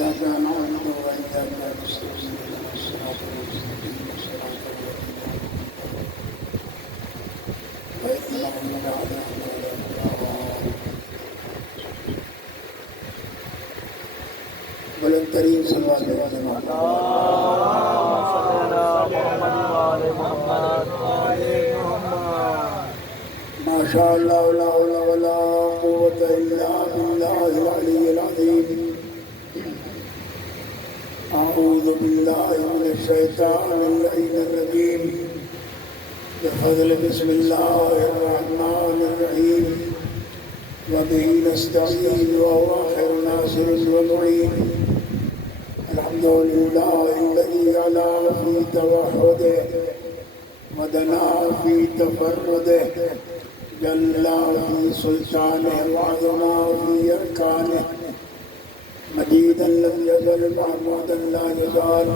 إياك نعبد وإياك نستعين اهدنا الصراط المستقيم صراط الذين غير المغضوب عليهم ولا الضالين. بلند ترین صلوات ما شاء الله لا حول ولا قوة إلا بالله العلي العظيم. أعوذ بالله من الشيطان اللعين الرجيم. بفضل بسم الله الرحمن الرحيم. وبه نستعين وهو خير ناصر ومعين. الحمد لله الذي علا في توحده ودنا في تفرده جل في سلطانه وعظما في أركانه مجيدا لم يزل محمودا لا يزال.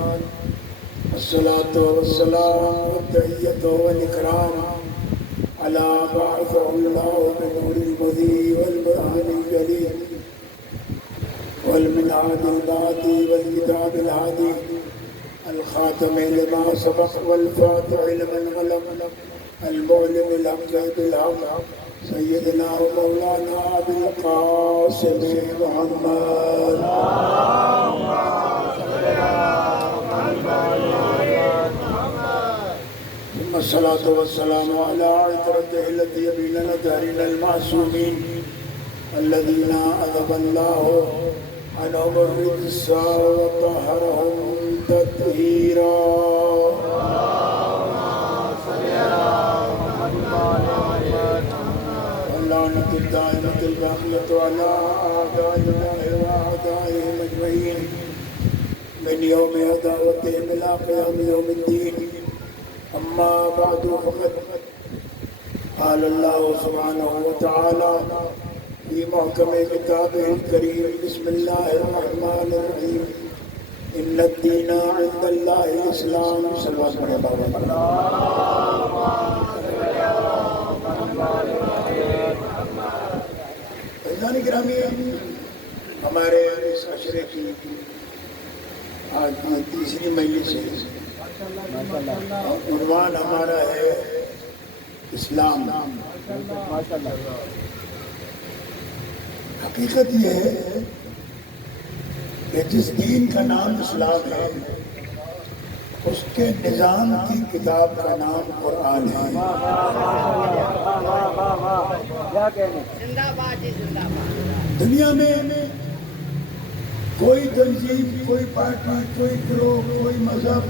الصلاة والسلام والتحية والإكرام على بعثه الله بنور المضي والبرهان الجلي والمنهاج الباقي والكتاب الهادي الخاتم لما سبق والفاتح لمن غلب المعلم الحق بالحق سيدنا ومولانا أبي القاسم محمد. ثم الصلاة والسلام على عترته التي يبين دارنا المعصومين الذين أذهب الله عنهم الرجس وطهرهم تطهيرا. واللعنة الدائمة الباقية على أعداء الله وأعدائهم أجمعين من يوم عداوتهم إلى قيام يوم الدين. أما بعد فقد قال الله سبحانه وتعالى في محكم كتابه الكريم بسم الله الرحمن الرحيم. إن الدين عند الله الإسلام. صلوات عزیزان گرامی، ہمارے اس عشرے کی آج تیسری مجلس ہے. عنوان ہمارا ہے اسلام. حقیقت یہ ہے کہ جس دین کا نام اسلام ہے اس کے نظام کی کتاب کا نام قرآن ہے. دنیا میں کوئی تنظیم، کوئی پارٹی، کوئی گروہ، کوئی مذہب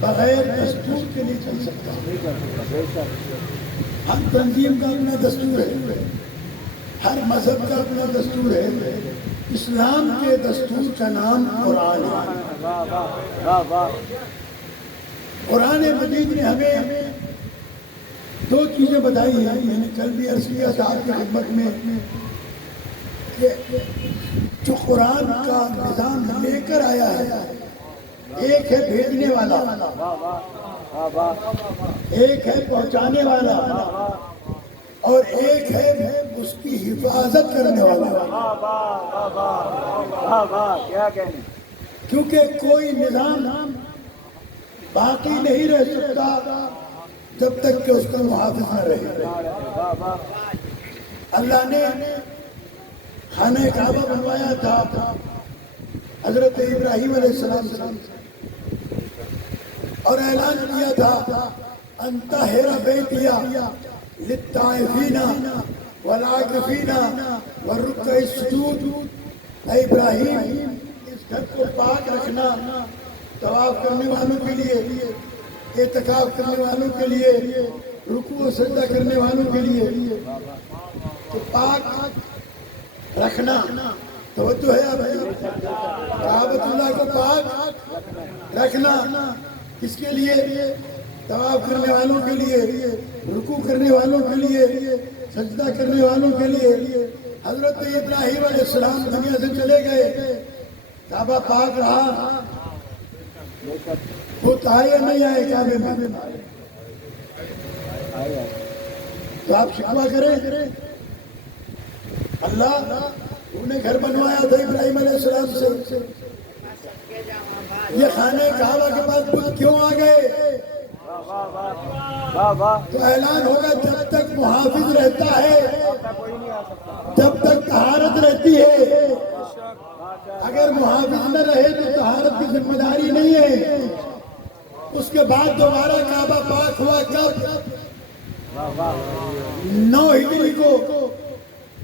بغیر دستور کے نہیں چل سکتا. ہر تنظیم کا اپنا دستور ہے، ہر مذہب کا اپنا دستور ہے. اسلام کے دستور کا نام قرآن ہے. قرآن مجید نے ہمیں دو چیزیں بتائی ہیں. میں نے کل بھی عرض کیا تھا آپ کی خدمت میں کہ جو قرآن کا نظام لے کر آیا ہے، ایک ہے بھیجنے والا، ایک ہے پہنچانے والا، اور ایک ہے اس کی حفاظت کرنے والا. کیونکہ کوئی نظام باقی نہیں رہ سکتا جب تک کہ اس کا محافظ نہ رہے. اللہ نے خانہ کعبہ بنوایا تھا حضرت ابراہیم علیہ السلام سے، اور اعلان کیا تھا انطہر بیتیا للطائفین والعاکفین والرکع السجود. اے ابراہیم، اس گھر کو پاک رکھنا طواف کرنے والوں کے لیے، اعتکاف کرنے والوں کے لیے، رکوع و سجدہ کرنے والوں کے لیے. تو پاک رکھنا توجہ ہے آپ کعبۃ اللہ کو پاک رکھنا کس کے لیے؟ طواف کرنے والوں کے لیے، رکوع کرنے والوں کے لیے، سجدہ کرنے والوں کے لیے. حضرت ابراہیم علیہ السلام دنیا سے چلے گئے، کعبہ پاک رہا. وہ آئے یا نہیں آئے کعبے میں؟ تو آپ شکوہ کریں اللہ انہیں گھر بنوایا تھا ابراہیم علیہ السلام سے. یہ خانہ کعبہ کے پاس بت کیوں آ گئے؟ تو اعلان ہوگا جب تک محافظ رہتا ہے، جب تک طہارت رہتی ہے. اگر محافظ نہ رہے تو طہارت کی ذمہ داری نہیں ہے. اس کے بعد دوبارہ کعبہ پاک ہوا کب؟ 9 ہجری کو،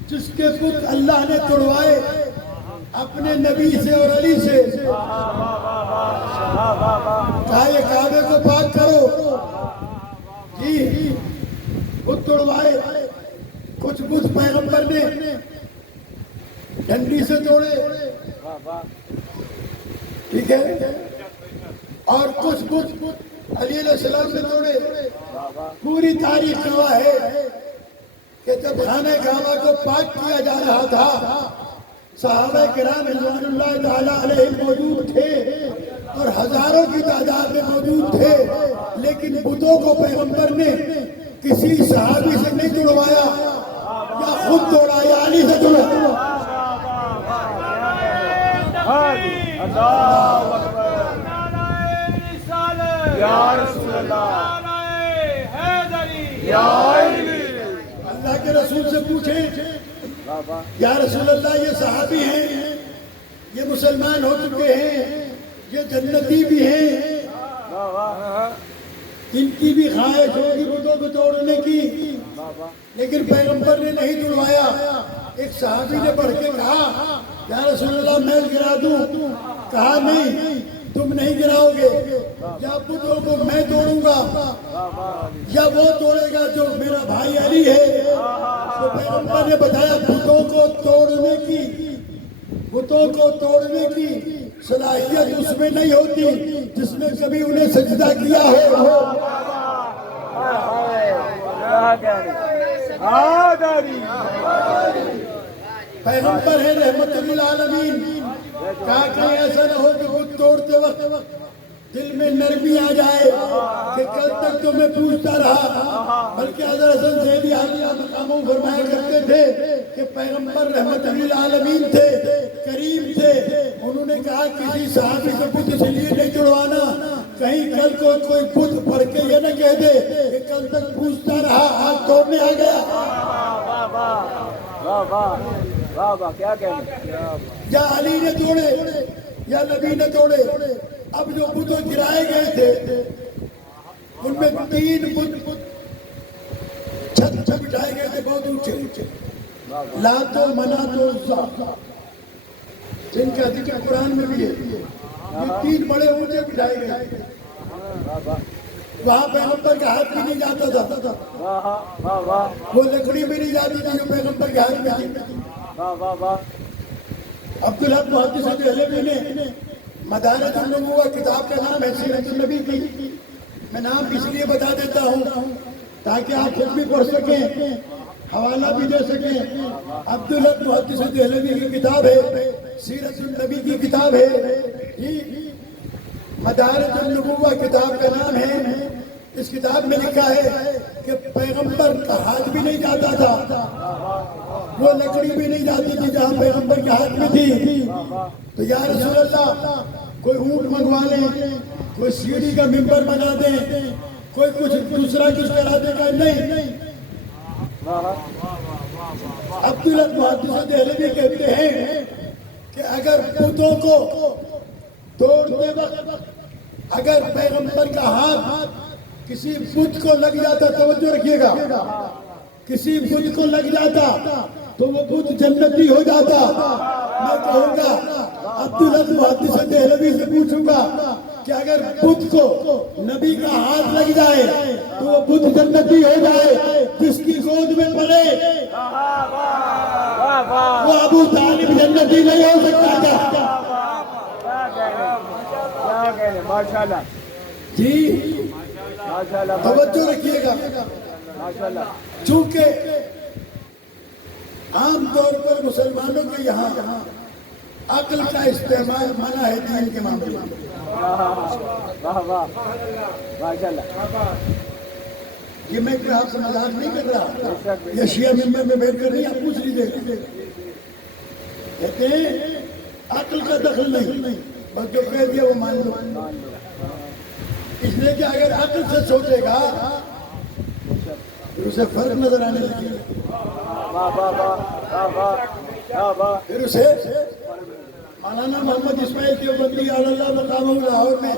جس کے بت اللہ نے توڑوائے اپنے نبی سے اور علی سے. کہا یہ کعبے کو پاک کرو. جی بت توڑوائے. کچھ بت پیغمبر نے ڈنڈی سے توڑے، ٹھیک ہے، اور کچھ بت علی علیہ السلام سے توڑے. پوری تاریخ گواہ ہے کہ جب خانہ کعبہ کو پاک کیا جا رہا تھا، صحابہ کرام رضوان اللہ تعالیٰ علیہ موجود تھے اور ہزاروں کی تعداد میں موجود تھے، لیکن بتوں کو پیغمبر نے کسی صحابی سے نہیں توڑوایا، یا خود توڑا یا علی سے توڑا. اللہ کے رسول سے پوچھیں یا رسول اللہ یہ صحابی ہیں، یہ مسلمان ہو چکے ہیں، یہ جنتی بھی ہیں، ان کی بھی خواہش ہوگی بتوں کو توڑنے کی، لیکن پیغمبر نے نہیں توڑوایا. ایک صحابی نے بڑھ کے کہا یا رسول اللہ میں گرا دوں. کہا نہیں، تم نہیں گراؤ گے، یا بتوں کو میں توڑوں گا یا وہ توڑے گا جو میرا بھائی علی ہے. تو پیغمبر نے بتایا بتوں کو توڑنے کی صلاحیت اس میں نہیں ہوتی جس نے کبھی انہیں سجدہ کیا ہو. پیغمبر ہے رحمت للعالمین. کہا کہ ایسا نہ ہو کہ بت توڑتے وقت دل میں نرمی آ جائے کہ کل تک تو میں پوچھتا رہا، بلکہ حضرت حسن زیدی علیہ مقاموں فرمایا کرتے تھے کہ پیغمبر رحمت للعالمین تھے، کریم تھے. انہوں نے کہا کسی صحابی سے بت اس لیے نہیں توڑوانا کہیں کل کو کوئی بت پڑھ کے یہ نہ کہہ دے کہ کل تک پوچھتا رہا آج توڑنے آ گیا. کیا کہنے، یا علی نے توڑے یا نبی نے توڑے. اب جو بت گرائے گئے تھے ان میں 3 بت چھت پہ بٹھائے گئے تھے بہت اونچے، لات و منات و عزا، جن کا ذکر قرآن میں بھی ہے. یہ 3 بڑے اونچے بٹھائے گئے تھے. وہاں پیغمبر کا ہاتھ بھی نہیں جاتا تھا، وہ لکڑی بھی نہیں جاتی تھی جو پیغمبر کے ہاتھ میں تھی. عبدالحق محدث دہلوی نے مدارج النبوہ کتاب کا نام ہے سیرت النبی کی. میں نام اس لیے بتا دیتا ہوں تاکہ آپ خود بھی پڑھ سکیں، حوالہ بھی دے سکیں. عبدالحق محدث دہلوی کی کتاب ہے، سیرت النبی کی کتاب ہے. مدارج النبوہ کتاب کا نام ہے. اس کتاب میں لکھا ہے کہ پیغمبر کا ہاتھ بھی نہیں جاتا تھا، وہ لکڑی بھی نہیں جاتی تھی جہاں پیغمبر کے ہاتھ میں تھی. تو یا رسول اللہ کوئی اونٹ منگوا لیں، کوئی سیڑھی کا ممبر بنا دیں، کوئی کچھ دوسرا کچھ کرا دے گا. نہیں. عبدالحق محدث دہلوی کہتے ہیں کہ اگر بتوں کو توڑتے وقت اگر پیغمبر کا ہاتھ کسی بت کو لگ جاتا، توجہ رکھیے گا، کسی بت کو لگ جاتا تو وہ بت جنتی ہو جاتا. میں کہوں گا عبدالحق محدث دہلوی سے پوچھوں گا کہ اگر بت کو نبی کا ہاتھ لگ جائے تو وہ بت جنتی ہو جائے. جس کی گود میں پڑے وہ ابو طالب جنتی نہیں ہو سکتا. ماشاءاللہ جی توجہ رکھیے گا. چونکہ عام طور پر مسلمانوں کے یہاں عقل کا استعمال منع ہے دین کے معاملے میں. یہ میں کوئی آپ سے مذاق نہیں کر رہا، یہ شیعہ ممبر میں بیٹھ کر نہیں، آپ پوچھ لیجیے. کہتے ہیں عقل کا دخل نہیں، بس جو کہہ دیا وہ مان لو۔ اس لیے کہ اگر عقل سے سوچے گا پھر اسے فرق نظر آنے لگے گا، پھر اسے مولانا محمد اسماعیل دیوبندی اللہ مقامہ لاہور میں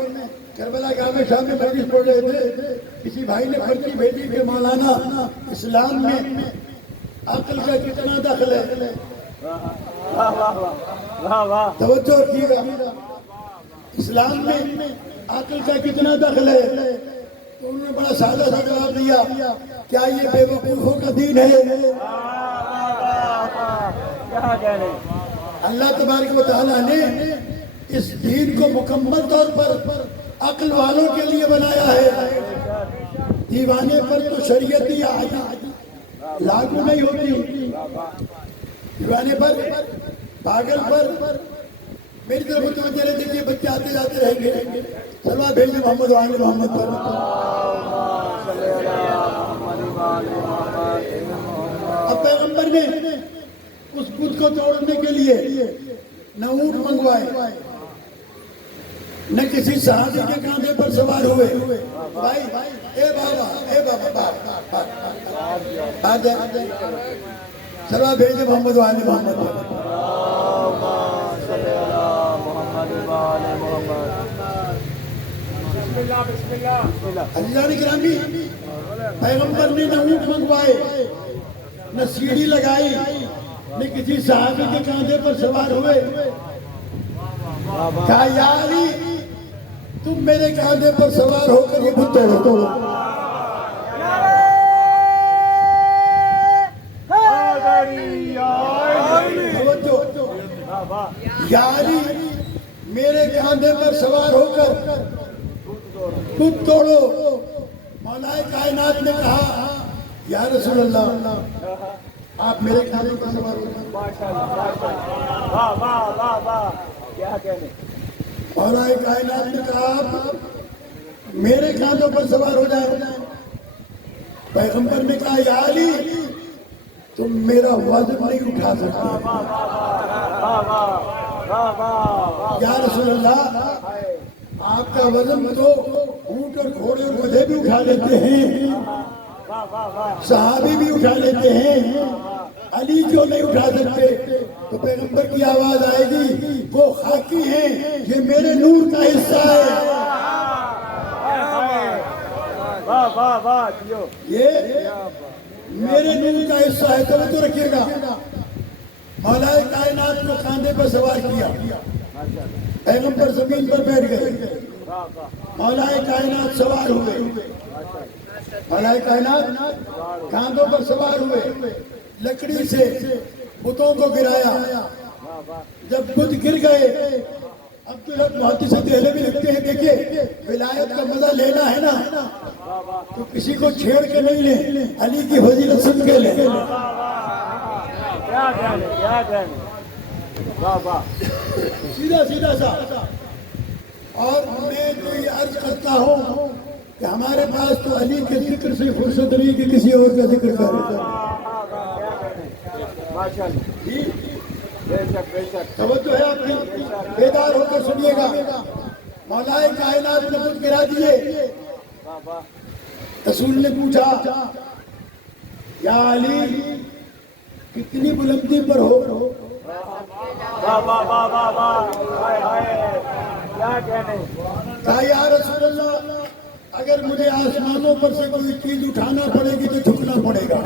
کربلا گاہ میں شام میں مجلس پڑھ رہے تھے، کسی بھائی نے پرچی بھیجی کہ مولانا اسلام میں عقل کا کتنا دخل ہے، توجہ رکھیے گا، اسلام میں عقل کا کتنا دخل ہے؟ تو انہوں نے بڑا سادہ سا جواب دیا، کیا یہ بے وقوفوں کا دین ہے؟ اللہ تبارک و تعالیٰ نے اس دین کو مکمل طور پر عقل والوں کے لیے بنایا ہے، دیوانے پر تو شریعت ہی لاگو نہیں ہوتی، دیوانے پر پاگل پر میری طرف متوجہ رہے، دیکھیے بچے آتے جاتے رہیں گے، سلوات بھیجیں محمد و آل محمد پر۔ اب پیغمبر نے اس بت کو توڑنے کے لیے نہ اونٹ منگوائے، نہ کسی صحابی کے کاندھے پر سوار ہوئے، بھائی اے بابا سلوات بھیجیں محمد و آل محمد پر۔ عزیزان گرامی، پیغمبر نے نہ اونٹ منگوائے، نہ سیڑھی لگائی، نہ کسی صحابی کے کاندھے پر سوار ہوئے، کہا یا علی تم میرے کاندھے پر سوار ہو کر یہ بت توڑو۔ یا علی میرے کاندھے پر سوار ہو کر بت توڑو۔ مولا کائنات نے کہا یا رسول اللہ آپ میرے کاندھے پر سوار ہو کر، مولا کائنات نے کہا آپ میرے کاندھوں پر سوار ہو جائے۔ پیغمبر نے کہا یا علی تم میرا وزن نہیں اٹھا سکتے۔ یا رسول اللہ آپ کا وزن تو اونٹ اور گھوڑے اور گدھے بھی اٹھا لیتے ہیں، صحابی بھی اٹھا لیتے ہیں، علی کیوں نہیں اٹھا سکتے؟ تو پیغمبر کی آواز آئے گی وہ خاکی ہیں، یہ میرے نور کا حصہ ہے، یہ میرے نور کا حصہ ہے۔ توجہ رکھیے گا، مولا کائنات کو کاندھے پر سوار کیا، پیغمبر زمین پر بیٹھ گئے، مولا کائنات سوار ہوئے، مولا کائنات کاندھوں پر سوار ہوئے، لکڑی سے بتوں کو گرایا، جب بت گر گئے، اب تو لوگ محدث دہلوی بھی لکھتے ہیں دیکھیے ولایت کا مزہ لینا ہے نا تو کسی کو چھیڑ کے نہیں لیں، علی کی فضیلت سن کے لیں۔ سیدھا سا اور میں تو یہ عرض کرتا ہوں کہ ہمارے پاس تو علی کے ذکر سے فرصت نہیں کہ کسی اور کا ذکر کرے۔ توجہ ہے آپ کی، بیدار ہو کر سنیے گا۔ مولا کائنات نے بت گرا دیے، رسول نے پوچھا یا علی کتنی بلندی پر ہو؟ کہا یا رسول اللہ اگر مجھے آسمانوں پر سے کوئی چیز اٹھانا پڑے گی تو جھکنا پڑے گا۔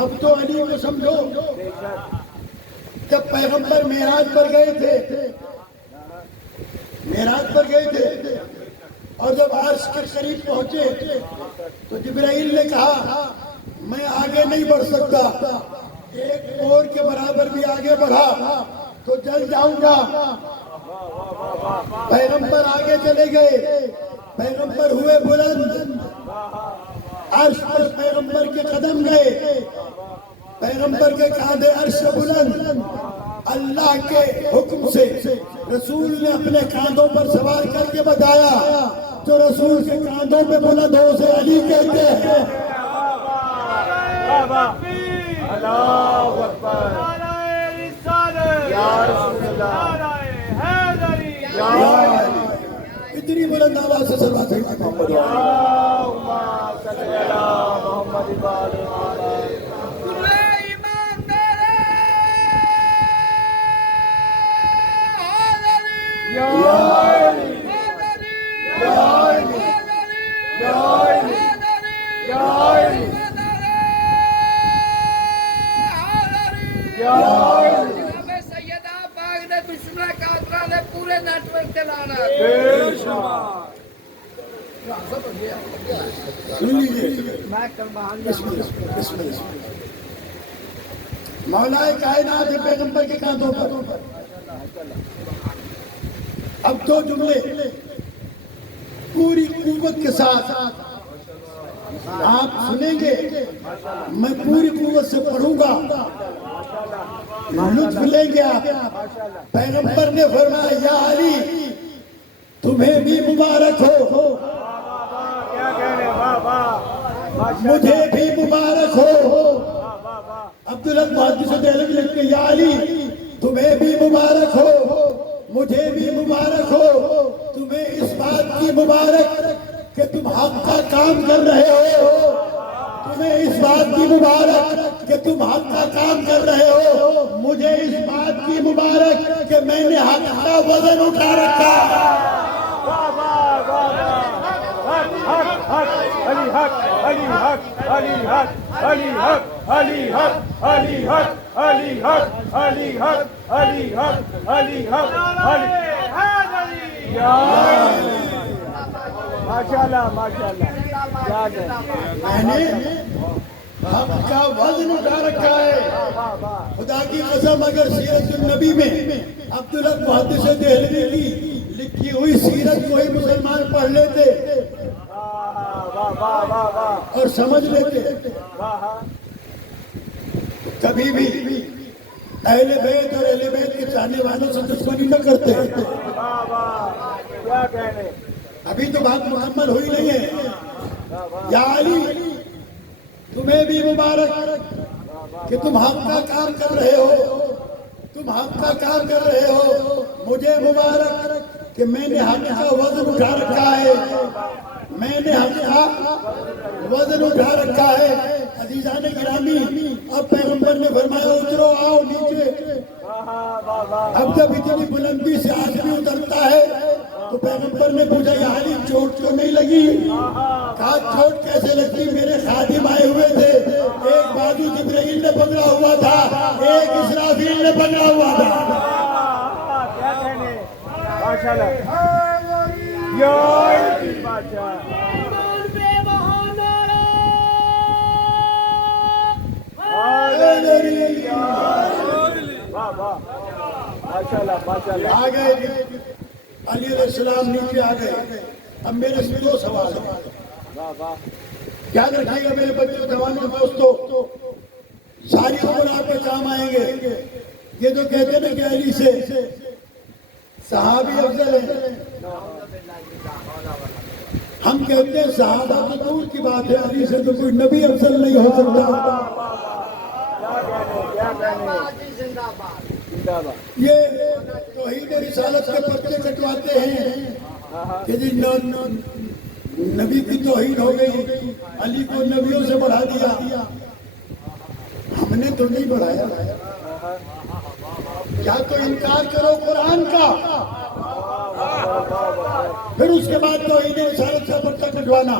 اب تو علی کو سمجھو، جب پیغمبر معراج پر گئے تھے اور جب عرش کے قریب پہنچے تو جبرائیل نے کہا میں آگے نہیں بڑھ سکتا، ایک اور کے برابر بھی آگے بڑھا تو جل جاؤں گا۔ پیغمبر آگے چلے گئے، پیغمبر ہوئے بلند، عرش پر پیغمبر کے قدم گئے، پیغمبر کے کاندھے عرش سے بلند، اللہ کے حکم سے رسول نے اپنے کاندھوں پر سوار کر کے بتایا، جو رسول کے کاندھوں پہ بلند ہو اسے علی کہتے ہیں۔ بابا اللہ اکبر یا رسول اللہ یا علی۔ اتنی بلند آواز سے صلوات بھیجیے محمد علی۔ اللہم صلی علی محمد و آل محمد۔ یا علی یا علی یا علی یا علی یا علی سیدہ پاک نے دشمن کافرہ نے پورے نیٹ ورک چلانا بے شمار سن لیجیے میں کلمہ بسم اللہ بسم اللہ۔ مولا کائنات پیغمبر کے کاندھوں پر اب دو جملے پوری قوت کے ساتھ آپ سنیں گے، میں پوری قوت سے پڑھوں گا، لطف لیں گے آپ۔ پیغمبر نے فرمایا یا علی تمہیں بھی مبارک ہو، کیا کہہ رہے بابا مجھے بھی مبارک ہو۔ عبداللہ محدث دہلوی لکھتے ہیں یا علی تمہیں بھی مبارک ہو، مجھے بھی مبارک ہو، تمہیں اس بات کی مبارک کہ تم حق کا کام کر رہے ہو، تمہیں اس بات کی مبارک کہ تم حق کا کام کر رہے ہو، مجھے اس بات کی مبارک کہ میں نے حق کا وزن اٹھا رکھا۔ بابا بابا حق حق علی حق علی حق علی حق علی حق علی حق علی حق علی حق علی حق علی حق علی حق علی یا ماشاءاللہ ماشاءاللہ یاد ہے میں نے حق کا وزن اٹھا رکھا ہے۔ خدا کی قسم اگر سیرت النبی میں عبداللہ محدث دہلوی کی لکھی ہوئی سیرت کو ہی مسلمان پڑھ لیتے اور سمجھ لیتے کبھی بھی اہل بیت اور اہل بیت کے چاہنے والوں سے دشمنی نہ کرتے۔ کیا کہنے ابھی تو بات مکمل ہوئی نہیں ہے۔ یا علی تمہیں بھی مبارک کہ تم حق کا کام کر رہے ہو، تم حق کا کام کر رہے ہو، مجھے مبارک کہ میں نے حق کا وزن اٹھا رکھا ہے، میں نے حق کا وزن اٹھا رکھا ہے۔ عزیزان گرامی اب پیغمبر نے فرمایا اترو آؤ نیچے۔ اب جب اتنی بلندی سے آدمی اترتا ہے تو پیغمبر نے پوچھا یا علی چوٹ تو نہیں لگی؟ کہا چوٹ کیسے لگتی، میرے خادم آئے ہوئے تھے، ایک بازو جبرائیل نے پکڑا ہوا تھا، ایک اسرافیل نے پکڑا ہوا تھا۔ کیا کہنے ماشاءاللہ یا علی ماشاءاللہ ماشاءاللہ ماشاءاللہ آ گئے علی علیہ السلام نیچے آ گئے۔ اب میرے سے دو سوال ہیں، یاد رکھیے گا میرے بچے جوان دوستو، ساری عمر آپ کے کام آئیں گے۔ یہ جو کہتے ہیں نا کہ علی سے صحابی افضل ہے، ہم کہتے ہیں صحابہ تو دور کی بات ہے، علی سے تو کوئی نبی افضل نہیں ہو سکتا۔ یہ توحید رسالت کے پرچے کٹواتے ہیں کہ جی نبی کی توحید ہو گئی، علی کو نبیوں سے بڑھا دیا۔ ہم نے تو نہیں بڑھایا، یا تو انکار کرو قرآن کا، پھر اس کے بعد توحید رسالت کا پرچہ کٹوانا۔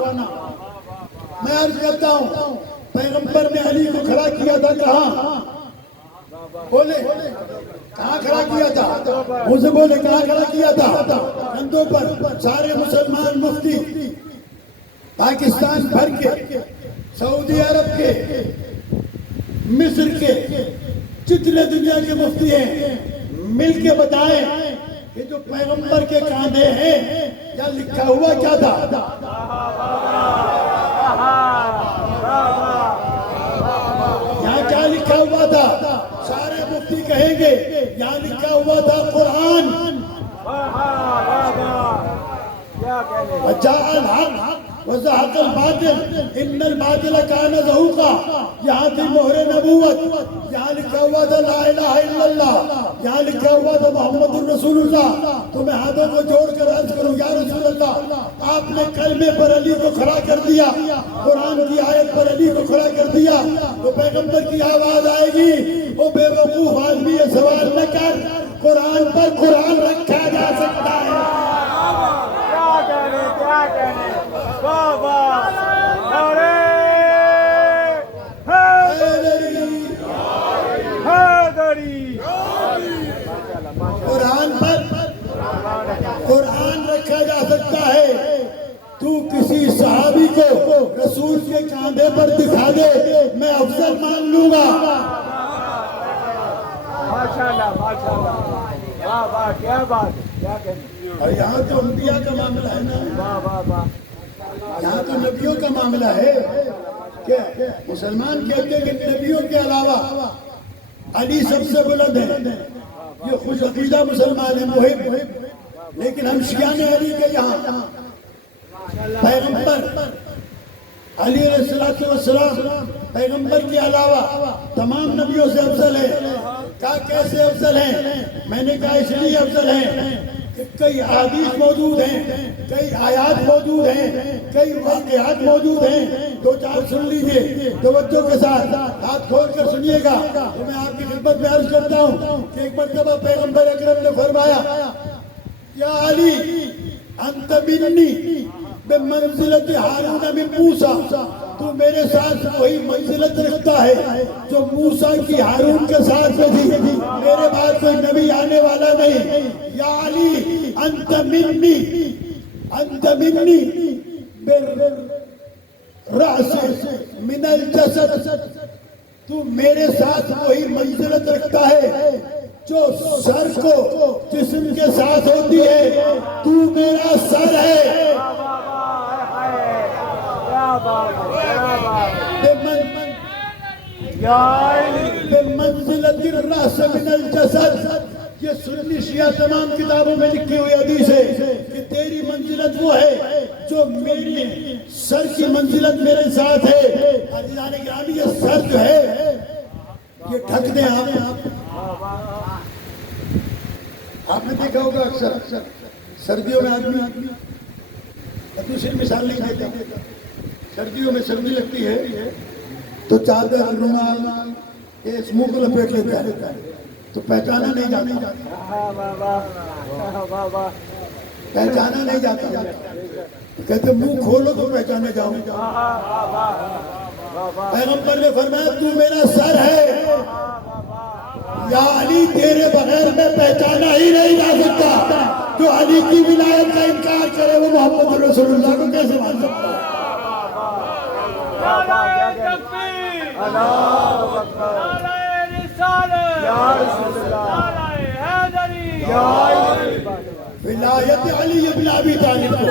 میں عرض کرتا ہوں پیغمبر نے علی کو کھڑا کیا تھا کہاں؟ بولے کہاں کھڑا کیا تھا؟ مجھے بولے کہاں کھڑا کیا تھا؟ کندھوں پر۔ سارے مسلمان مفتی پاکستان بھر کے، سعودی عرب کے، مصر کے، جتنے دنیا کے مفتی ہیں مل کے بتائیں کہ جو پیغمبر کے کاندھے ہیں یا لکھا ہوا کیا تھا؟ یہاں کیا لکھا ہوا تھا؟ سارے مفتی کہیں گے یہاں لکھا ہوا تھا قرآن۔ کیا کہنے وجاء الحق وزهق الباطل ان الباطل كان زهوقا. یہاں تھی مہر نبوت, یہاں لکھا ہوا تھا لا الہ الا اللہ, یہاں لکھا ہوا تھا محمد الرسول اللہ. تو میں ہاتھوں کو جوڑ کر عرض کروں یا رسول اللہ, آپ نے کلمے پر علی کو کھڑا کر دیا, قرآن کی آیت پر علی کو کھڑا کر دیا, تو پیغمبر کی آواز آئے گی, وہ بے وقوف آدمی یہ سوال نہ کر, قرآن پر قرآن رکھا جا سکتا ہے. کیا کہنے بابا ارے حیدری قرآن پر قرآن رکھا جا سکتا ہے. تو کسی صحابی کو رسول کے کاندھے پر دکھا دے, میں افضل مان لوں گا. ماشاءاللہ ماشاءاللہ, واہ واہ کیا بات, کیا کہنے. اور یہاں تو انبیاء کا معاملہ ہے نا, واہ واہ واہ, یہاں تو نبیوں کا معاملہ ہے. کیا مسلمان کہتے ہیں کہ نبیوں کے علاوہ علی سب سے بلند ہے, یہ خوش عقیدہ مسلمان ہے, محب. لیکن ہم شیعان علی کے یہاں پیغمبر علی علیہ السلام پیغمبر کے علاوہ تمام نبیوں سے افضل ہے. کہا کیسے افضل ہیں؟ میں نے کہا اس لیے افضل ہیں کہ کئی احادیث موجود ہیں, کئی آیات موجود ہیں, کئی واقعات موجود ہیں. دو چار سن لیجئے توجہ کے ساتھ, ہاتھ کھول کر سنیے گا. تو میں آپ کی خدمت میں عرض کرتا ہوں کہ ایک مرتبہ پیغمبر اکرم نے فرمایا یا علی انت منی بمنزلت ہارون من موسیٰ, تو میرے ساتھ وہی منزلت رکھتا ہے جو موسیٰ کی ہارون کے ساتھ میں تھی. میرے بعد کوئی نبی آنے والا نہیں. یا علی انت منی بالرأس من الجسد, تو میرے ساتھ وہی منزلت رکھتا ہے جو سر کو جسم کے ساتھ ہوتی ہے. تو میرا سر ہے. بمنزلت الرأس من الجسد, یہ سنی شیعہ تمام کتابوں میں لکھی ہوئی حدیث ہے کہ تیری منزلت وہ ہے جو میرے سر کی منزلت میرے ساتھ ہے. عزیزان گرامی, یہ سر جو ہے یہ ڈھک دیں. آپ نے دیکھا ہوگا اکثر سردیوں میں آدمی, دوسری مثال نہیں دیتا, سردیوں میں سردی لگتی ہے تو چادر رومال اس منہ کو لپیٹ لیتا ہے, تو پہچانا نہیں جاتا, پہچانا نہیں جاتا. کہتے منہ کھولو تو پہچانے جاؤ. پیغمبر نے فرمایا تو میرا سر ہے. یا علی تیرے بغیر میں پہچانا ہی نہیں جا سکتا. جو علی کی ولایت کا انکار کرے وہ محمد رسول اللہ کو کیسے مان سکتا ہے؟ ولایت علی ابن ابی طالب کو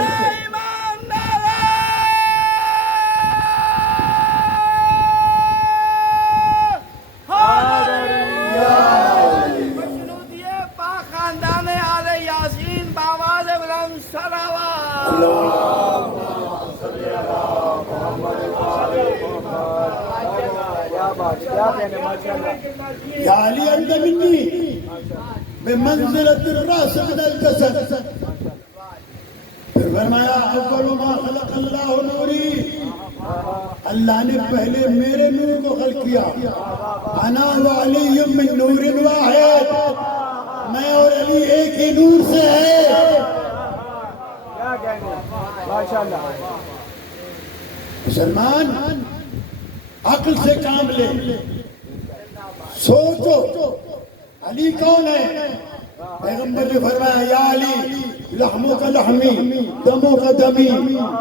یا علی انت منی بمنزلت الرأس من الجسد. پھر فرمایا اول ما خلق اللہ نوری, اللہ نے پہلے میرے نور کو خلق کیا. انا وعلی من نور واحد, میں اور علی ایک ہی نور سے ہے. مسلمان عقل سے کام لے, سوچو علی کون ہے؟ پیغمبر نے فرمایا یا علی لحموں کا لحمی, دموں کا دمی,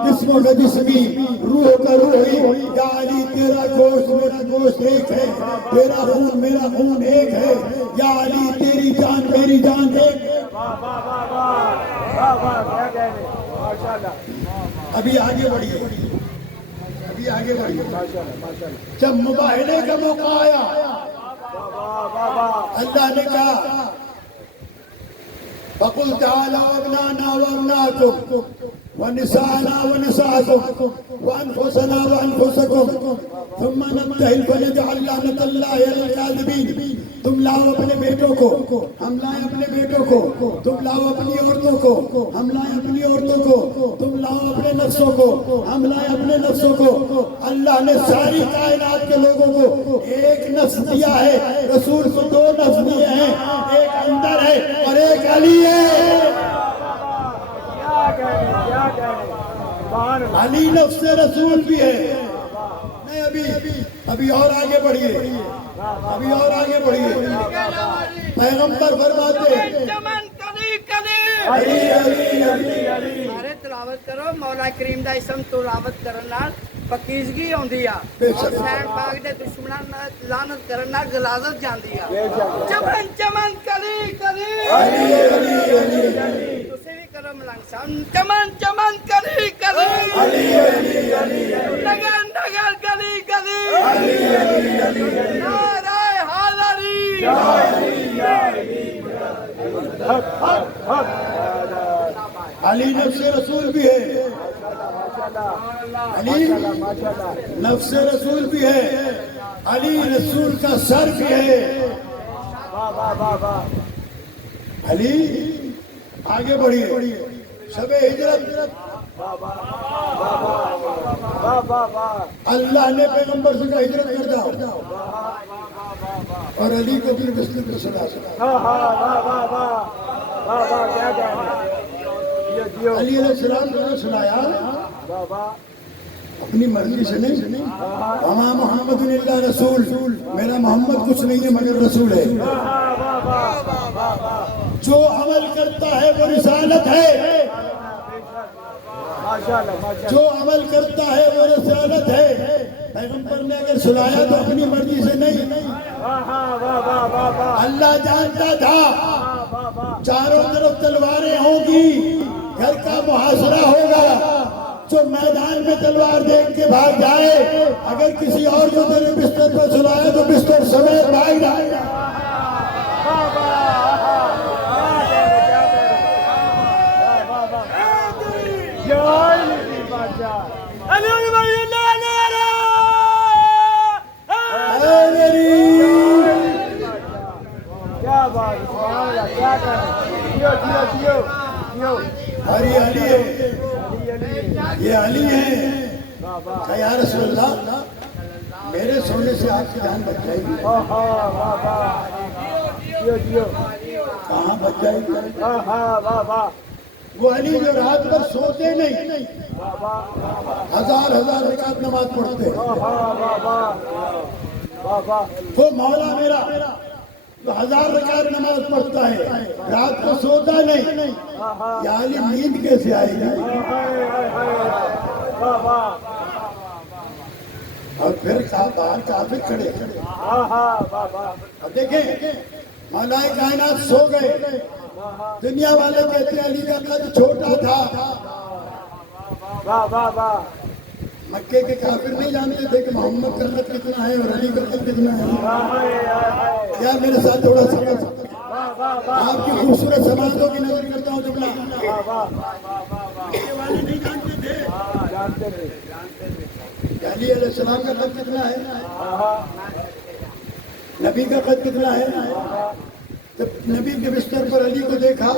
جسموں کا جسمی, روح کا روحی. یا علی تیرا گوشت میرا گوشت ایک ہے, تیرا خون میرا خون ایک ہے. یا علی تیری جان میری جان ایک ہے. ابھی آگے بڑھیے, ابھی آگے بڑھیے. جب مباہلے کا موقع آیا اللہ نے کہا فَقُلْ تَعَالَوْا أَبْنَاءَنَا وَأَبْنَاءَكُمْ ونساءنا ونساءكم وأنفسنا وأنفسكم ثم نبتهل فنجعل لعنة الله على الكاذبين. تم لاؤ اپنے بیٹوں کو، ہم لائیں اپنے بیٹوں کو. تم لاؤ اپنی عورتوں کو، ہم لائیں اپنی عورتوں کو. تم لاؤ اپنے نفسوں کو، ہم لائیں اپنے نفسوں کو. اللہ نے ساری کائنات کے لوگوں کو ایک نفس دیا ہے، رسول کو 2 نفس دیے ہیں، ایک اندر ہے اور ایک علی ہے. علی نفس رسول بھی ہے. نہیں ابھی اور آگے بڑھیے، ابھی اور آگے بڑھیے. پیغمبر فرماتے چمن کلی کلی علی علی علی علی. سارے تلاوت کرو. مولا کریم دا اسم تلاوت کرن نال پکیزگی آندی آ. حسین پاک دے دشمناں نال لعنت کرن نال غلاظت جاندی آ. چمن چمن کلی کلی علی علی علی علی. تسی بھی کرو ملنگ صاحب. چمن چمن کلی کلی علی علی علی علی. نگر نگر کلی کلی علی علی علی علی. نعرہ حیدری. علی نفس رسول بھی ہے، علی نفس رسول بھی ہے، علی رسول کا سر بھی ہے. علی آگے بڑھیے. شب ہجرت اللہ نے پیغمبر سے کہا ہجرت کر جاؤ، اور علی کو بھی بسم پہ سنا. علی علیہ السلام کو نے سنایا اپنی مرضی سے نہیں. وما محمد الا رسول، میرا محمد کچھ نہیں ہے مگر رسول ہے. جو عمل کرتا ہے وہ رسالت ہے، جو عمل کرتا ہے وہ رسالت ہے. پیغمبر نے اگر سنایا تو اپنی مرضی سے نہیں. اللہ جانتا تھا چاروں طرف تلواریں ہوں گی، گھر کا محاصرہ ہوگا. جو میدان میں تلوار دیکھ کے بھاگ جائے، اگر کسی اور کو تیرے بستر پر سلایا تو بستر سمیت بھاگ جائے. اور یہ علی ہے، یہ علی ہے. کہ یا رسول اللہ میرے سونے سے آپ کی جان بچ جائے گی. کہاں بچ جائے گی؟ وہ علی جو رات بھر سوتے نہیں، 1000 رکعت نماز پڑھتے. وہ مولا میرا تو 1000 رکعت نماز پڑھتا ہے، رات کو سوتا نہیں. یا علی نیند کیسے آئے گی؟ اور پھر باہر کافر کھڑے. اب دیکھیں مولائے کائنات سو گئے. دنیا والے کہتے ہیں علی کا قد چھوٹا تھا. مکے کے کافر نہیں جانتے تھے کہ محمد کا قد کتنا ہے اور علی کا قد کتنا ہے. کیا میرے ساتھ تھوڑا سا آپ کی خوبصورت سماعتوں کی نظر کرتا ہوں جملہ. یہ والے نہیں جانتے تھے کہ علی علیہ السلام کا قد کتنا ہے، نبی کا قد کتنا ہے. جب نبی کے بستر پر علی کو دیکھا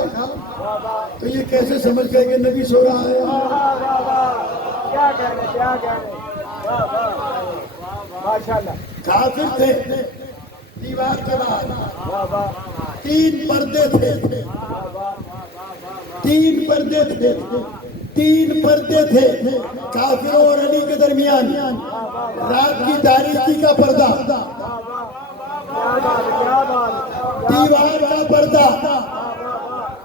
تو یہ کیسے سمجھ گئے کہ نبی سو رہا ہے. کافر تھے. دیوار کے بعد 3 پردے تھے، 3 پردے تھے، 3 پردے تھے کافروں اور علی کے درمیان. رات کی تاریکی کا پردہ، دیوار کا پردہ،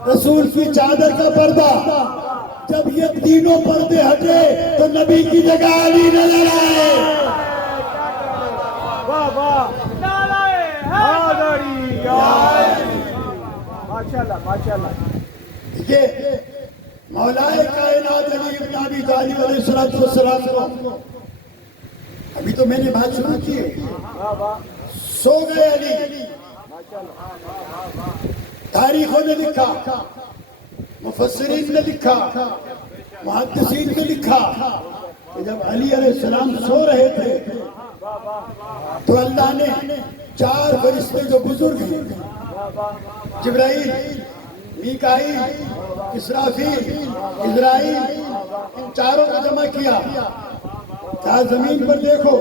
رسول کی چادر کا پردہ. جب یہ تینوں پردے ہٹے تو نبی کی جگہ علی نظر آئے. یہ مولائے کائنات علی بن ابی طالب علیہ السلام. ابھی تو میں نے بات شروع کی ہے. سو گئے علی. تاریخوں نے لکھا، مفسرین نے لکھا محدثین نے لکھا کہ جب علی علیہ السلام سو رہے تھے تو اللہ نے 4 فرشتے جو بزرگ ہیں، جبرائیل، میکائیل، اسرافیل، عزرائیل، ان چاروں کو جمع کیا. کہا زمین پر دیکھو،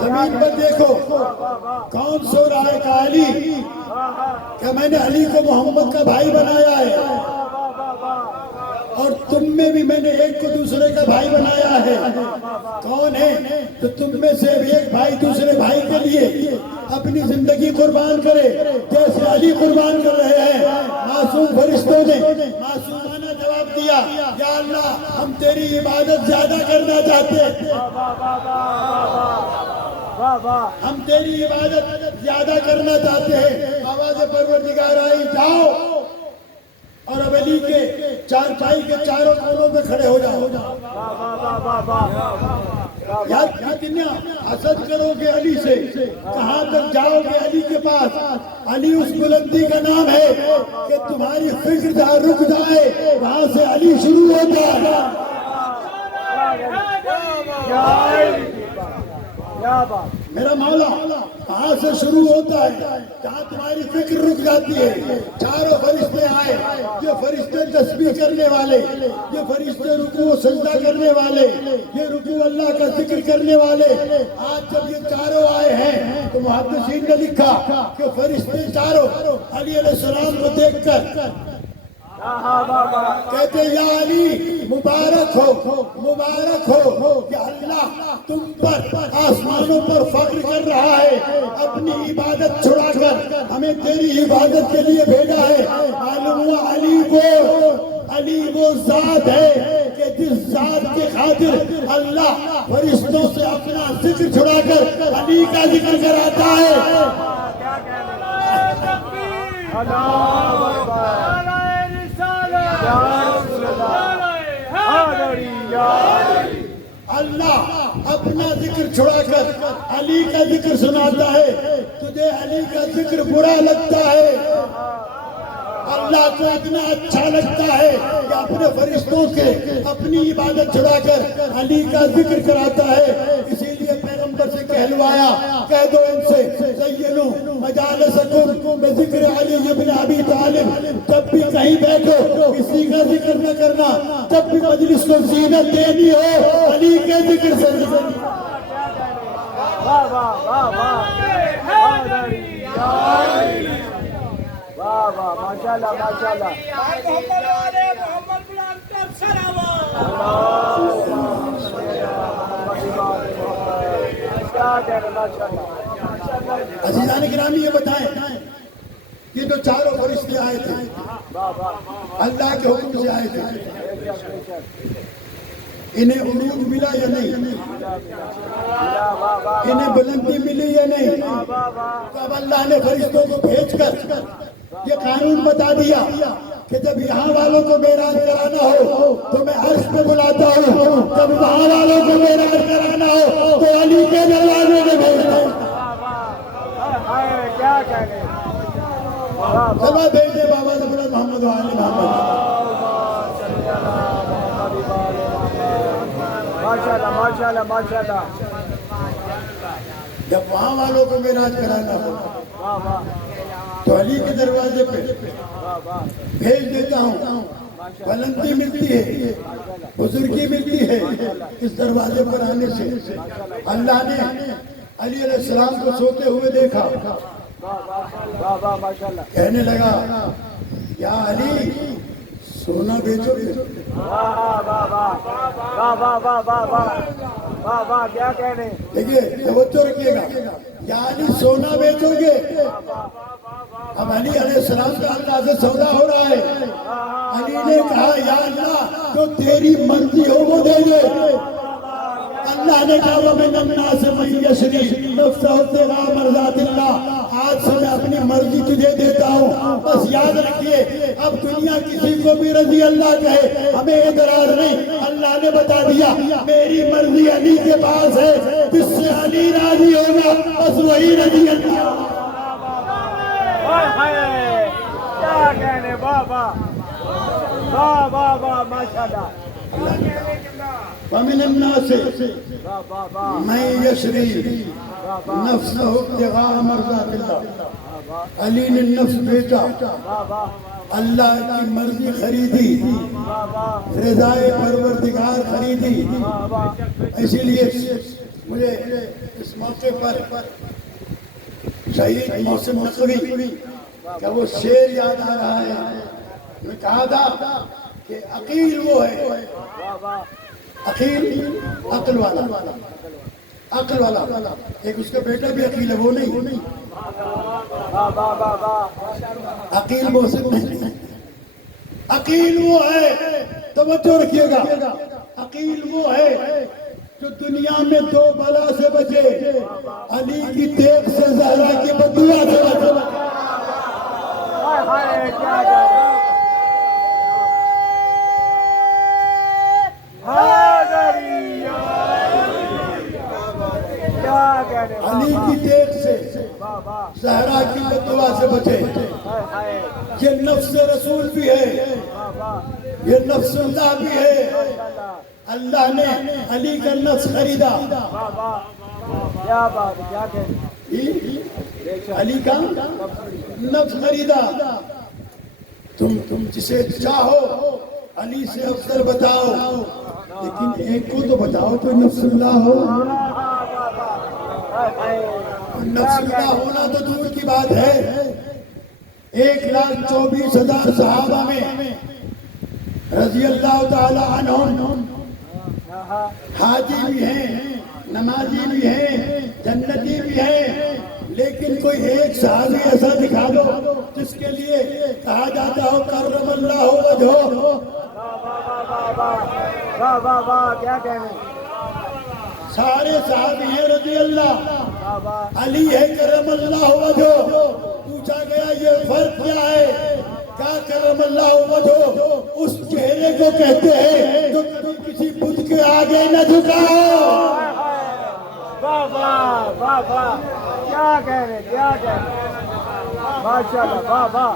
زمین پر دیکھو کون سو رہا ہے؟ کہا علی. کہ میں نے علی کو محمد کا بھائی بنایا ہے، اور تم میں بھی میں نے ایک کو دوسرے کا بھائی بنایا ہے. کون ہے؟ تو تم میں سے ایک بھائی دوسرے بھائی کے لیے اپنی زندگی قربان کرے جیسے علی قربان کر رہے ہیں. معصوم فرشتوں نے معصومانہ جواب دیا، یا اللہ ہم تیری عبادت زیادہ کرنا چاہتے ہیں، ہم تیری عبادت زیادہ کرنا چاہتے ہیں. آواز پروردگار آئی، جاؤ اور اب علی کے چارپائی کے چاروں کونوں پہ کھڑے ہو جاؤ. یار کتنا حسد کرو گے علی سے، کہاں تک جاؤ گے علی کے پاس؟ علی اس بلندی کا نام ہے کہ تمہاری فکر جہاں رک جائے وہاں سے علی شروع ہوتا ہے. میرا مولا کہاں سے شروع ہوتا ہے؟ جہاں تمہاری فکر رک جاتی ہے. چاروں فرشتے آئے، یہ فرشتے تسبیح کرنے والے، یہ فرشتے رکوع و سجدہ کرنے والے، یہ رکوع اللہ کا ذکر کرنے والے. آج جب یہ چاروں آئے ہیں تو محدثین نے لکھا کہ فرشتے چاروں علی علیہ السلام کو دیکھ کر کہتے یا علی مبارک ہو، مبارک ہو کہ اللہ تم پر آسمانوں پر فخر کر رہا ہے، اپنی عبادت چھڑا کر ہمیں تیری عبادت کے لیے بھیجا ہے. معلوم ہوا علی وہ ذات ہے کہ جس ذات کے خاطر اللہ فرشتوں سے اپنا ذکر چھڑا کر علی کا ذکر کراتا ہے. اللہ اپنا ذکر چھڑا کر علی کا ذکر سناتا ہے. تجھے علی کا ذکر برا لگتا ہے، اللہ کو اتنا اچھا لگتا ہے کہ اپنے فرشتوں کے اپنی عبادت چھڑا کر علی کا ذکر کراتا ہے. اسی لیے پیغمبر سے کہلوایا، کہہ دو ان سے زینو مجالسکم بذکر علی ابن ابی طالب. جب بھی کہیں بیٹھو کسی کا ذکر نہ کرنا، جب بھی مجلس کو زینت دینی ہو علی کے ذکر سے. ماشاءاللہ ماشاءاللہ. عزیزان گرامی یہ بتائیں، یہ جو چاروں فرشتے آئے تھے اللہ کے حکم سے آئے تھے، انہیں عروج ملا یا نہیں؟ انہیں بلندی ملی یا نہیں؟ اب اللہ نے فرشتوں کو بھیج کر یہ قانون بتا دیا کہ جب یہاں والوں کو معراج کرانا ہو تو میں عرش پہ بلاتا ہوں، جب وہاں والوں کو معراج کرانا ہو تو علی کے دروازے میں بھیجتا ہوں. کیا کہنے چلو بھیجے بابا حضرت محمد وآل محمد. ماشاءاللہ ماشاءاللہ ماشاءاللہ. جب وہاں والوں کو معراج کرانا ہو تو علی کے دروازے پہ بھیج دیتا ہوں. بلندی ملتی ہے، بزرگی ملتی ہے اس دروازے پر آنے سے. اللہ نے علی علیہ السلام کو سوتے ہوئے دیکھا، کہنے لگا یا علی سونا بیچو گے؟ کیا کہنے. دیکھیے توجہ رکھیے گا، یا علی سونا بیچو گے؟ اب علی علیہ السلام کا اللہ سے سودا ہو رہا ہے. علی نے کہا یا اللہ جو تیری مرضی ہو وہ دے دے. اللہ نے کہا وَمِنَ النَّاسِ مَن يَشْرِي نَفْسَهُ ابْتِغَاءَ مَرْضَاتِ اللَّهِ. آج سے میں اپنی مرضی تجھے دیتا ہوں. بس یاد رکھیے اب دنیا کسی کو بھی رضی اللہ کہے ہمیں اعتراض نہیں. اللہ نے بتا دیا میری مرضی علی کے پاس ہے، جس سے علی راضی ہوگا بس وہی رضی اللہ. کیا کہنے بابا. واہ واہ واہ ماشاءاللہ ومن الناس واہ واہ واہ من یشری نفسہ ابتغاء مرضات اللہ. علی نے نفس بیچا, واہ واہ اللہ کی مرضی خریدی, واہ واہ رضائے پروردگار خریدی. واہ واہ اسی لیے مجھے اس موقع پر شہید محسن نقوی کا وہ شعر یاد آ رہا ہے. میں کہا تھا کہ عقیل وہ ہے, واہ واہ عقیل عقل والا, عقل والا. ایک اس کا بیٹا بھی عقیل ہے, وہ نہیں. واہ واہ واہ واہ عقیل محسن نہیں, عقیل وہ ہے, توجہ رکھیے گا, عقیل وہ ہے جو دنیا میں دو بلا سے بچے, علی کی دیکھ سے, زہرا کی بدعا سے بچے. ہائے ہائے کیا کہہ رہے کیا کہہ رہے علی کی دیکھ سے, واہ واہ زہرا کی بدعا سے بچے. ہائے ہائے یہ نفس رسول بھی ہے, واہ واہ یہ نفس اللہ بھی ہے. ماشاءاللہ اللہ نے علی کا نفس خریدا. واہ واہ کیا بات ہے کیا کہہ رہے علی کا نفس خریدا. تم جسے چاہو علی سے افضل بتاؤ, لیکن ایک کو تو بتاؤ جو نفس اللہ ہو. نفس اللہ ہونا تو دور کی بات ہے. 1,24,000 صحابہ میں رضی اللہ تعالی عنہم حاجی بھی ہیں, نمازی بھی ہیں, جنتی بھی ہیں, لیکن کوئی ایک صحابی ایسا دکھا دو جس کے لیے کہا جاتا ہو کرم اللہ وجہہ. واہ واہ واہ کیا کہہ رہے سارے صحابی ہیں رضی اللہ, واہ واہ علی ہے کرم اللہ وجہہ. پوچھا گیا یہ فرق کیا ہے, کیا کرم اللہ وجہہ اس چہرے کو کہتے ہیں جو کسی بت کے آگے نہ جھکاؤ. واہ واہ واہ واہ کیا کہہ رہے کیا کہہ رہے ماشاءاللہ واہ واہ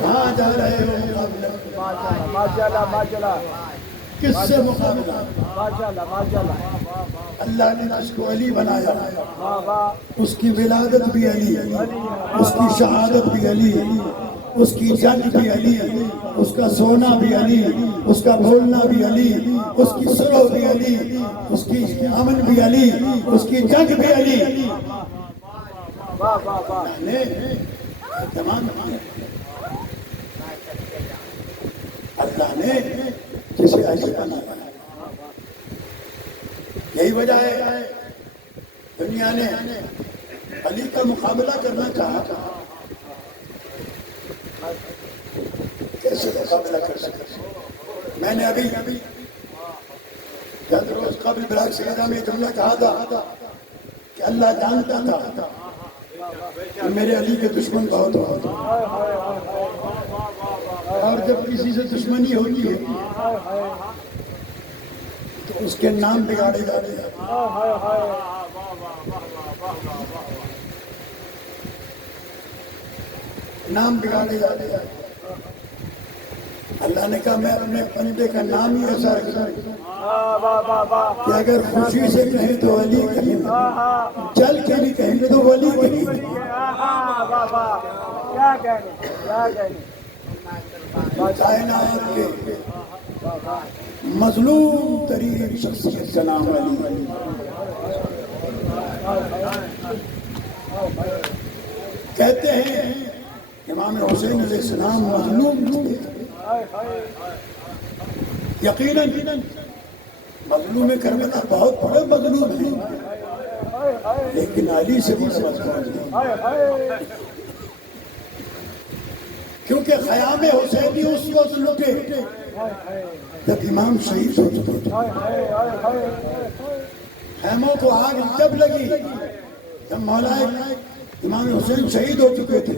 کہاں جا رہے ہو مقابلہ, ماشاءاللہ ماشاءاللہ ماشاءاللہ کس سے مقابلہ. ماشاءاللہ ماشاءاللہ اللہ نے اس کو علی بنایا, واہ واہ اس کی ولادت بھی علی, اس کی شہادت بھی علی, اس کی جنگ بھی علی, اس کا سونا بھی علی, اس کا بھولنا بھی علی, اس کی سلو بھی علی, اس کی امن بھی علی, اس کی جنگ بھی علی. واہ واہ واہ تمام اللہ نے جسے علی بنایا. یہی وجہ ہے دنیا نے علی کا مقابلہ کرنا چاہا. کیسے مقابلہ کر سکتے. میں نے ابھی چند روز قبل بلاک سیدہ میں جملہ کہا تھا کہ اللہ جانتا تھا کہ میرے علی کے دشمن بہت ہوتے ہیں, اور جب کسی سے دشمنی ہوتی ہے تو اس کے نام بگاڑے جاتے ہیں. نام بگاڑے جاتے ہیں. اللہ نے کہا میں اپنے بندے کا نام ہی ایسا رکھتا کہ اگر خوشی سے کہیں تو علی کہیں, چل کے بھی کہیں گے تو ولی کہیں. کیا کہہ رہے کیا کہہ رہے کائنات کے مظلوم ترین شخصیت کا نام علی. کہتے ہیں امام حسین علیہ السلام مظلوم تھے. یقیناً مظلوم کربلا بہت بڑے مظلوم ہیں, لیکن علی سے بھی مظلوم ہیں, کیونکہ خیام حسینی اس وقت لٹے جب امام شہید ہو چکے تھے. خیموں کو آگ جب لگی جب مولا امام حسین شہید ہو چکے تھے.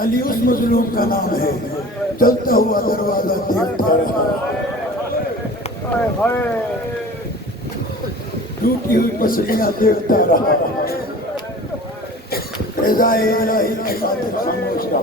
علی اس مظلوم کا نام ہے, چلتا ہوا دروازہ دیکھتا رہا, ٹوٹی ہوئی پسلیاں دیکھتا رہا, رضائے الہی کی خاطر خاموش رہا.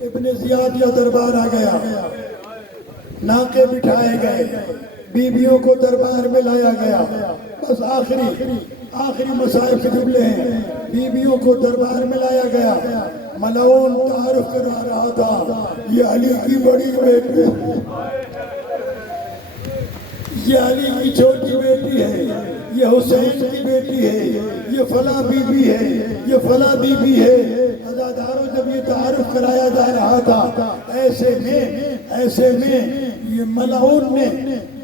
ابن زیاد کا دربار آ گیا، ناکے بٹھائے گئے، بیویوں کو دربار میں لایا گیا۔ بس آخری مسائل کے جملے ہیں، بیویوں کو دربار میں لایا گیا۔ ملعون تعارف کرا رہا تھا، یہ علی کی بڑی بیٹی ہے، یہ علی کی چھوٹی بیٹی ہے، یہ حسین کی بیٹی ہے، یہ فلاں بی بی ہے، یہ فلاں بی بی ہے۔ عزاداروں جب یہ تعارف کرایا جا رہا تھا، ایسے میں یہ ملعون نے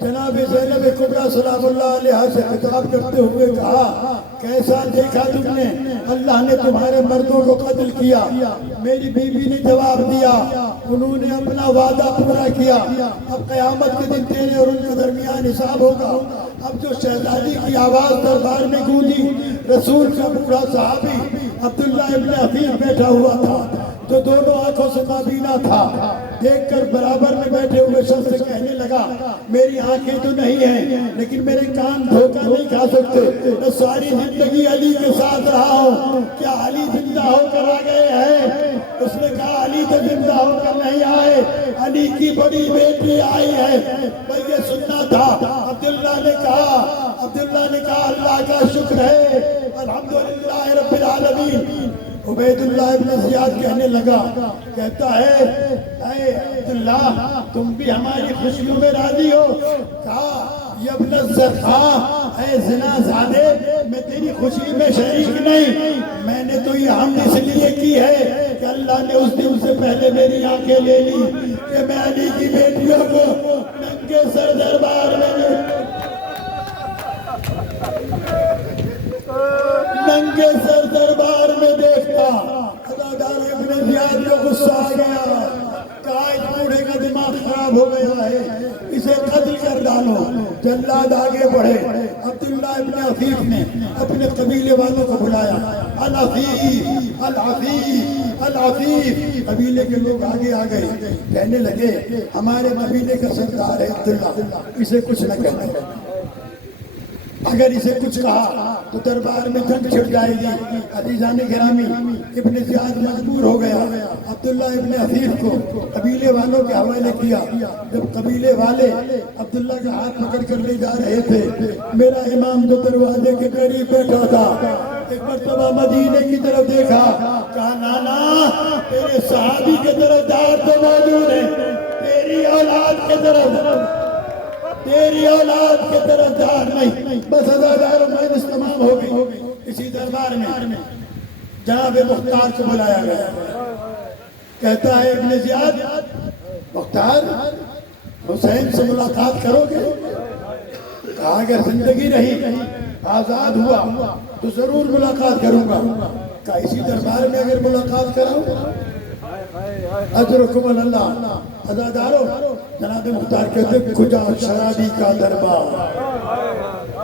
جناب زینب کبریٰ سلام اللہ علیہا سے خطاب کرتے ہوئے کہا، کیسا دیکھا تم نے؟ اللہ نے تمہارے مردوں کو قتل کیا۔ میری بیوی نے جواب دیا، انہوں نے اپنا وعدہ پورا کیا، اب قیامت کے دن تیرے اور ان کے درمیان حساب ہوگا۔ اب جو شہزادی کی آواز دربار میں گونجی، رسول کا بوڑھا صحابی عبداللہ ابن حفیظ بیٹھا ہوا تھا، جو دونوں آنکھوں سے نابینا تھا، دیکھ کر برابر میں بیٹھے ہوئے شخص سے کہنے لگا، میری آنکھیں تو نہیں ہیں لیکن میرے کان دھوکہ نہیں کھا سکتے، میں ساری زندگی علی کے ساتھ رہا ہوں، کیا علی زندہ ہو کر آ گئے ہیں؟ اس نے کہا، علی تو زندہ ہو کر نہیں آئے، علی کی بڑی بیٹی آئی ہے، میں یہ سننا تھا۔ عبداللہ نے کہا اللہ کا شکر ہے، الحمدللہ رب العالمین۔ عبید اللہ ابن زیاد کہنے لگا، کہتا ہے، اے عبداللہ تم بھی ہماری خوشیوں میں راضی ہو؟ کہا، یہ ابن الزرخاء، اے زنا زادے، میں تیری خوشی میں شریک نہیں، میں نے تو یہ حمد اس لیے کی ہے کہ اللہ نے اس دن سے پہلے میری آنکھیں لے لی کہ میں علی کی بیٹیوں کو ننگے سر دربار میں دیکھتا۔ عزادار ابن زیاد کو غصہ آ گیا، کہا اس بوڑھے کا دماغ خراب ہو گیا ہے، اسے قتل کر ڈالو۔ جلاد آگے بڑھے، عبداللہ ابن حفیظ نے اپنے قبیلے والوں کو بلایا، العفیف، قبیلے کے لوگ آگے آ گئے، کہنے لگے ہمارے قبیلے کا سردار ہے عبداللہ، اسے کچھ نہ کہنا، اگر اسے کچھ کہا تو دربار میں جنگ چھڑ جائے گی۔ عزیزان گرامی، ابن زیاد مجبور ہو گیا، عبداللہ ابن حفیظ کو قبیلے والوں کے حوالے کیا۔ جب قبیلے والے عبداللہ کا ہاتھ پکڑ کر لے جا رہے تھے، میرا امام جو دروازے کے قریب بیٹھا تھا، ایک مرتبہ مدینے کی طرف دیکھا، کہا نانا تیرے صحابی کے طرف دار تو موجود ہے، تیری اولاد کے طرف دار نہیں۔ بس عزادار مجلس تمام ہو گئی۔ اسی دربار میں جناب مختار کو بلایا گیا، کہتا ہے ابن زیاد، مختار حسین سے ملاقات کرو گے؟ کہا اگر زندگی رہی، آزاد ہوا تو ضرور ملاقات کروں گا۔ کہا اسی دربار میں اگر ملاقات کراؤں اجرکم اللہ۔ عزادارو، جناب مختار کہتے کجا شرابی کا دربار،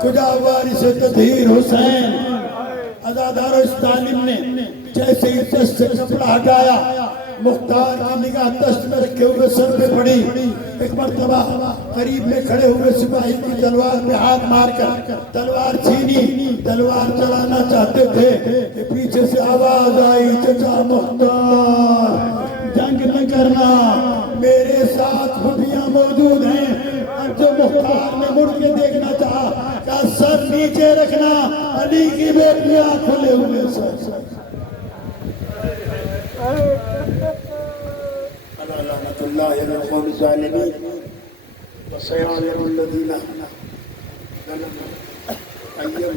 کجا وارث تطہیر حسین۔ عزادارو، اس طالب نے جیسے ہی دست سے کپڑا ہٹایا، مختار کی نگاہ دست میں رکھے ہوئے سر پہ پڑی۔ ایک مرتبہ قریب میں کھڑے ہوئے سپاہی کی تلوار میں ہاتھ مار کر تلوار چھینی، تلوار چلانا چاہتے تھے کہ پیچھے سے آواز آئی، چچا مختار جنگ نہ کرنا، میرے ساتھ خفیہ موجود ہیں۔ اب جو مختار نے مڑ کے دیکھنا چاہا، کہا سر نیچے رکھنا، علی کی بیٹیاں کھلے ہوئے سر۔ لعنت اللہ علی القوم الظالمین وسيعلم الذين